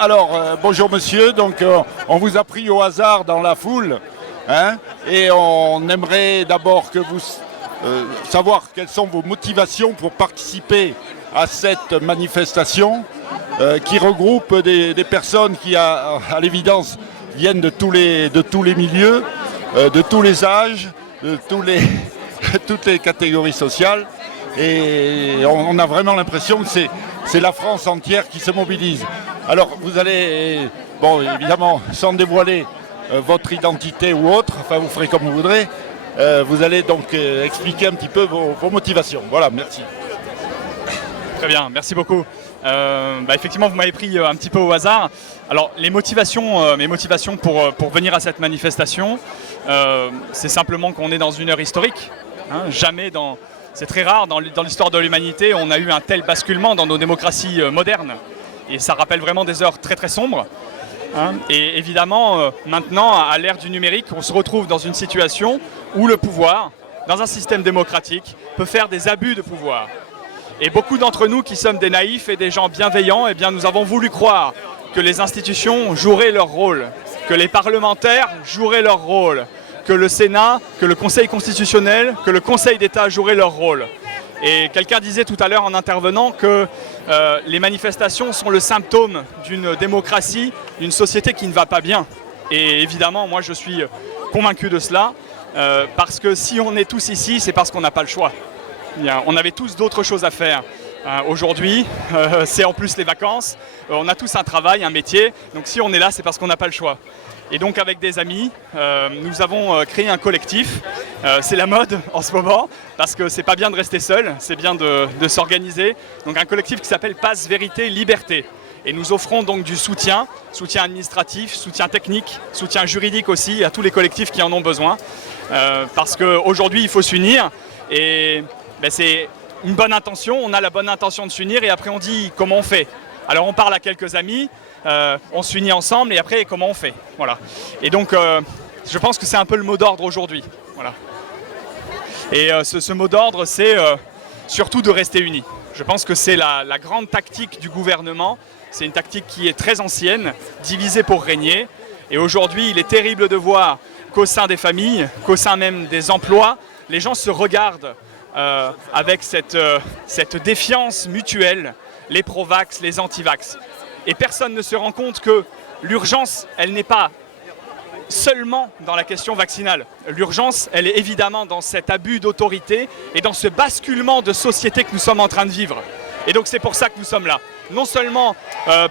Alors, bonjour monsieur, donc on vous a pris au hasard dans la foule, hein, et on aimerait d'abord que vous savoir quelles sont vos motivations pour participer à cette manifestation qui regroupe des personnes qui, à l'évidence, viennent de tous les milieux, de tous les âges, de toutes les catégories sociales, et on a vraiment l'impression que c'est la France entière qui se mobilise. Alors vous allez, bon évidemment, sans dévoiler votre identité ou autre, enfin vous ferez comme vous voudrez, vous allez donc expliquer un petit peu vos motivations. Voilà, merci. Très bien, merci beaucoup. Effectivement, vous m'avez pris un petit peu au hasard. Alors, mes motivations pour venir à cette manifestation, c'est simplement qu'on est dans une heure historique. Hein, c'est très rare dans l'histoire de l'humanité, on a eu un tel basculement dans nos démocraties modernes. Et ça rappelle vraiment des heures très très sombres. Hein, et évidemment, maintenant, à l'ère du numérique, on se retrouve dans une situation où le pouvoir, dans un système démocratique, peut faire des abus de pouvoir. Et beaucoup d'entre nous qui sommes des naïfs et des gens bienveillants, eh bien, nous avons voulu croire que les institutions joueraient leur rôle, que les parlementaires joueraient leur rôle, que le Sénat, que le Conseil constitutionnel, que le Conseil d'État joueraient leur rôle. Et quelqu'un disait tout à l'heure en intervenant que les manifestations sont le symptôme d'une démocratie, d'une société qui ne va pas bien. Et évidemment, moi je suis convaincu de cela, parce que si on est tous ici, c'est parce qu'on n'a pas le choix. On avait tous d'autres choses à faire. Aujourd'hui, c'est en plus les vacances, on a tous un travail, un métier, donc si on est là, c'est parce qu'on n'a pas le choix. Et donc avec des amis, nous avons créé un collectif, c'est la mode en ce moment, parce que c'est pas bien de rester seul, c'est bien de s'organiser. Donc un collectif qui s'appelle Passe Vérité Liberté. Et nous offrons donc du soutien administratif, soutien technique, soutien juridique aussi à tous les collectifs qui en ont besoin. Parce qu'aujourd'hui, il faut s'unir et c'est une bonne intention, on a la bonne intention de s'unir et après on dit comment on fait. Alors on parle à quelques amis, on s'unit ensemble et après comment on fait. Voilà. Et donc je pense que c'est un peu le mot d'ordre aujourd'hui. Voilà. Et ce mot d'ordre, c'est surtout de rester unis. Je pense que c'est la grande tactique du gouvernement. C'est une tactique qui est très ancienne, diviser pour régner. Et aujourd'hui, il est terrible de voir qu'au sein des familles, qu'au sein même des emplois, les gens se regardent avec cette défiance mutuelle, les pro-vax, les anti-vax. Et personne ne se rend compte que l'urgence, elle n'est pas seulement dans la question vaccinale. L'urgence, elle est évidemment dans cet abus d'autorité et dans ce basculement de société que nous sommes en train de vivre. Et donc c'est pour ça que nous sommes là. Non seulement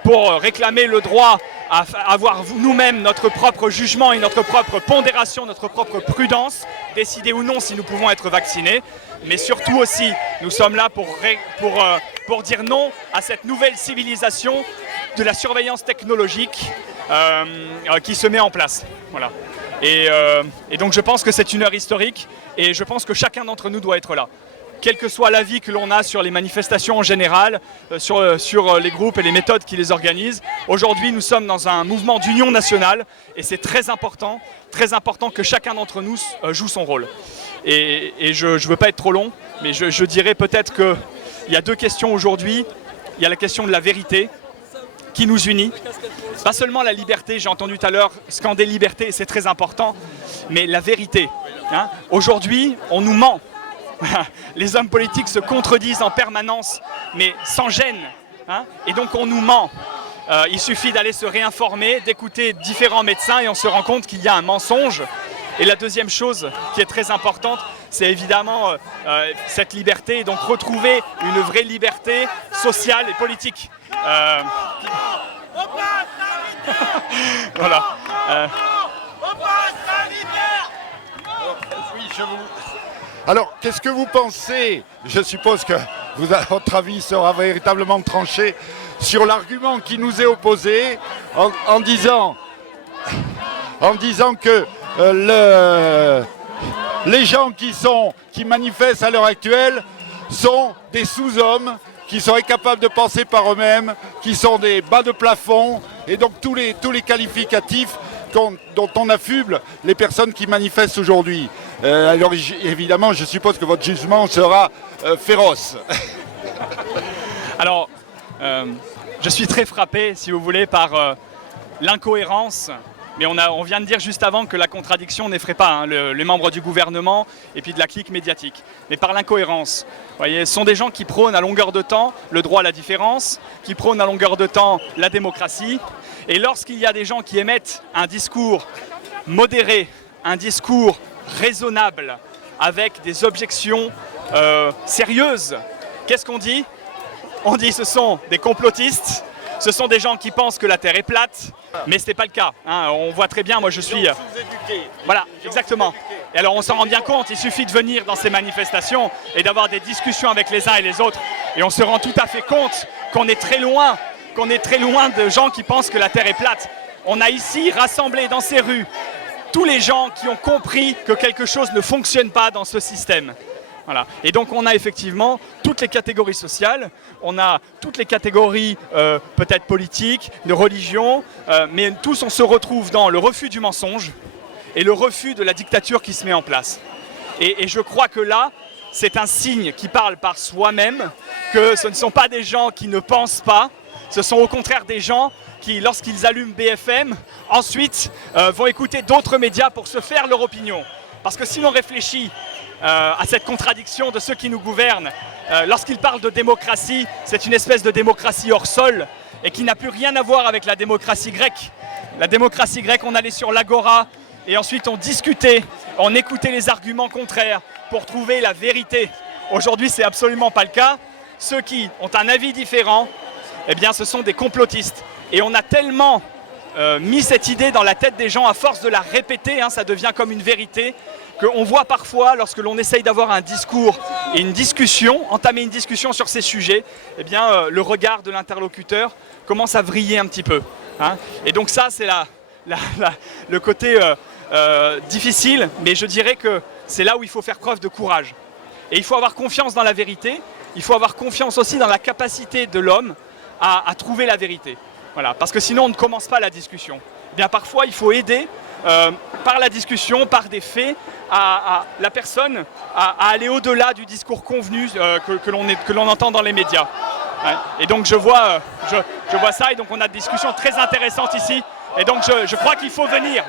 pour réclamer le droit à avoir nous-mêmes notre propre jugement et notre propre pondération, notre propre prudence, décider ou non si nous pouvons être vaccinés, mais surtout aussi, nous sommes là pour dire non à cette nouvelle civilisation de la surveillance technologique qui se met en place. Voilà. Et donc je pense que c'est une heure historique et je pense que chacun d'entre nous doit être là. Quel que soit l'avis que l'on a sur les manifestations en général, sur les groupes et les méthodes qui les organisent, aujourd'hui nous sommes dans un mouvement d'union nationale et c'est très important que chacun d'entre nous joue son rôle. Et je ne veux pas être trop long, mais je dirais peut-être qu'il y a deux questions aujourd'hui. Il y a la question de la vérité qui nous unit. Pas seulement la liberté, j'ai entendu tout à l'heure scander liberté, c'est très important, mais la vérité. Hein. Aujourd'hui, on nous ment. Les hommes politiques se contredisent en permanence, mais sans gêne. Hein, et donc on nous ment. Il suffit d'aller se réinformer, d'écouter différents médecins et on se rend compte qu'il y a un mensonge. Et la deuxième chose qui est très importante, c'est évidemment cette liberté, et donc retrouver une vraie liberté sociale et politique. Voilà. Oui, Alors, qu'est-ce que vous pensez? Je suppose que votre avis sera véritablement tranché sur l'argument qui nous est opposé en disant que les gens qui manifestent à l'heure actuelle sont des sous-hommes, qui sont incapables de penser par eux-mêmes, qui sont des bas de plafond, et donc tous les qualificatifs dont on affuble les personnes qui manifestent aujourd'hui. Alors évidemment, je suppose que votre jugement sera féroce. Alors, Je suis très frappé, si vous voulez, par l'incohérence. Mais on vient de dire juste avant que la contradiction n'effraie pas les membres du gouvernement et puis de la clique médiatique. Mais par l'incohérence. Vous voyez, ce sont des gens qui prônent à longueur de temps le droit à la différence, qui prônent à longueur de temps la démocratie. Et lorsqu'il y a des gens qui émettent un discours modéré, un discours raisonnable, avec des objections sérieuses, qu'est-ce qu'on dit? On dit ce sont des complotistes, ce sont des gens qui pensent que la Terre est plate, mais ce n'est pas le cas. Hein. On voit très bien, moi je suis... Voilà, exactement. Et alors on s'en rend bien compte, il suffit de venir dans ces manifestations et d'avoir des discussions avec les uns et les autres. Et on se rend tout à fait compte qu'on est très loin de gens qui pensent que la Terre est plate. On a ici rassemblé dans ces rues tous les gens qui ont compris que quelque chose ne fonctionne pas dans ce système. Voilà. Et donc on a effectivement toutes les catégories sociales, on a toutes les catégories peut-être politiques, de religion, mais tous on se retrouve dans le refus du mensonge et le refus de la dictature qui se met en place. Et je crois que là, c'est un signe qui parle par soi-même, que ce ne sont pas des gens qui ne pensent pas, ce sont au contraire des gens qui, lorsqu'ils allument BFM, ensuite vont écouter d'autres médias pour se faire leur opinion. Parce que si l'on réfléchit à cette contradiction de ceux qui nous gouvernent, lorsqu'ils parlent de démocratie, c'est une espèce de démocratie hors sol et qui n'a plus rien à voir avec la démocratie grecque. La démocratie grecque, on allait sur l'agora et ensuite on discutait, on écoutait les arguments contraires pour trouver la vérité. Aujourd'hui, c'est absolument pas le cas. Ceux qui ont un avis différent, eh bien, ce sont des complotistes. Et on a tellement mis cette idée dans la tête des gens, à force de la répéter, hein, ça devient comme une vérité, qu'on voit parfois, lorsque l'on essaye d'avoir un discours et une discussion, entamer une discussion sur ces sujets, eh bien, le regard de l'interlocuteur commence à vriller un petit peu. Hein. Et donc ça, c'est le côté difficile, mais je dirais que c'est là où il faut faire preuve de courage. Et il faut avoir confiance dans la vérité, il faut avoir confiance aussi dans la capacité de l'homme à trouver la vérité. Voilà, parce que sinon on ne commence pas la discussion. Eh bien, parfois il faut aider par la discussion, par des faits, la personne à aller au-delà du discours convenu que l'on entend dans les médias. Ouais. Et donc je vois ça, et donc on a des discussions très intéressantes ici. Et donc je crois qu'il faut venir.